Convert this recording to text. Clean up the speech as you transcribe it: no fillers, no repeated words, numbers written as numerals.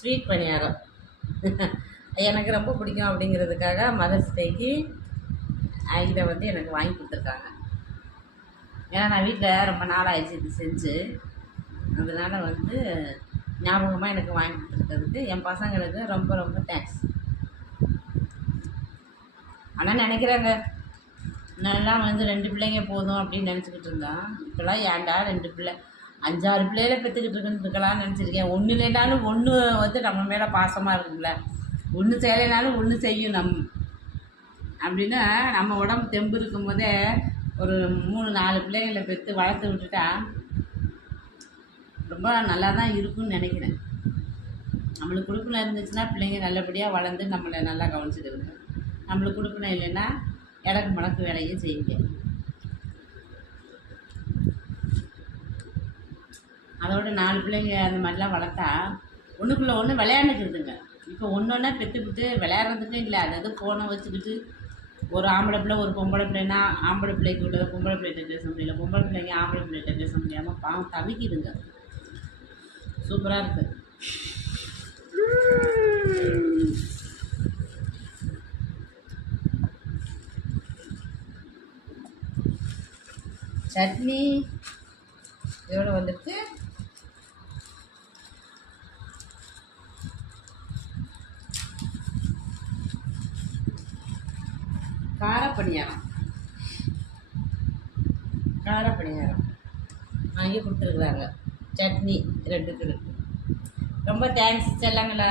Sweet பணியாரம் எனக்கு ரொம்ப பிடிக்கும் அப்படிங்கிறதுக்காக மதர்ஸ் டேக்கு இதை வந்து எனக்கு வாங்கி கொடுத்துருக்காங்க. ஏன்னா நான் வீட்டில் ரொம்ப நாள் ஆயிடுச்சு இது செஞ்சு, அதனால் வந்து ஞாபகமாக எனக்கு வாங்கி கொடுத்துருக்கிறதுக்கு என் பசங்களுக்கு ரொம்ப ரொம்ப தேங்க்ஸ். ஆனால் நினைக்கிறாங்க நல்லா வந்து 2 பிள்ளைங்க போதும் அப்படின்னு நினச்சிக்கிட்டு இருந்தான். இப்போலாம் ஏன்டா 2 பிள்ளை 5-6 பிள்ளைகளை பெற்றுக்கிட்டு இருக்குன்னு நினச்சிருக்கேன். ஒன்று இல்லைனாலும் ஒன்று வந்து நம்ம மேலே பாசமாக இருக்குல்ல, ஒன்று செய்யலைனாலும் ஒன்று செய்யும் அப்படின்னு நம்ம உடம்பு தெம்பு இருக்கும் போதே ஒரு 3-4 பிள்ளைகளை பெற்று வளர்த்து விட்டுட்டா ரொம்ப நல்லா தான் இருக்குன்னு நினைக்கிறேன். நம்மளுக்கு கொடுப்பின இருந்துச்சுன்னா பிள்ளைங்க நல்லபடியாக வளர்ந்து நம்மளை நல்லா கவனிச்சுக்கிதுங்க. நம்மளுக்கு கொடுப்பின இல்லைன்னா இடக்கு மடக்கு வேலையும் செய்யுங்க. அதோட 4 பிள்ளைங்க அந்த மாதிரிலாம் வளர்த்தா ஒன்றுக்குள்ளே ஒன்று விளையாண்டுக்கிறதுங்க. இப்போ ஒன்று பெற்றுக்கிட்டு விளையாடுறதுக்கு இல்லை, அதாவது ஃபோனை வச்சுக்கிட்டு ஒரு ஆம்பளை பிள்ளை ஒரு பொம்பளை பிள்ளைன்னா ஆம்பளை பிள்ளைக்கு விட பொம்பளை பிள்ளைகிட்ட பேச முடியல, பொம்பளை பிள்ளைங்க ஆம்பளை பிள்ளைகிட்ட பேச முடியாமல் பாவம் தவிக்குதுங்க. சூப்பராக இருக்குது. சட்னி எவ்வளோ வந்துருக்கு, காரப்பணியாரம் வாங்கி கொடுத்துருக்குறாங்க. சட்னி 2 கிலோ. ரொம்ப தேங்க்ஸ் செல்லங்களா.